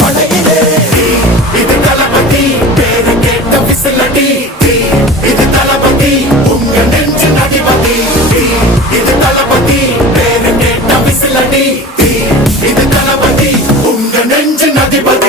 படையிலே இது தளபதி பேரு கேட்ட விசிலடி இது தளபதி உங்க நெஞ்சின் அதிபதி இது தளபதி பேரு கேட்ட விசிலடி இது தளபதி உங்க நெஞ்சின் அதிபதி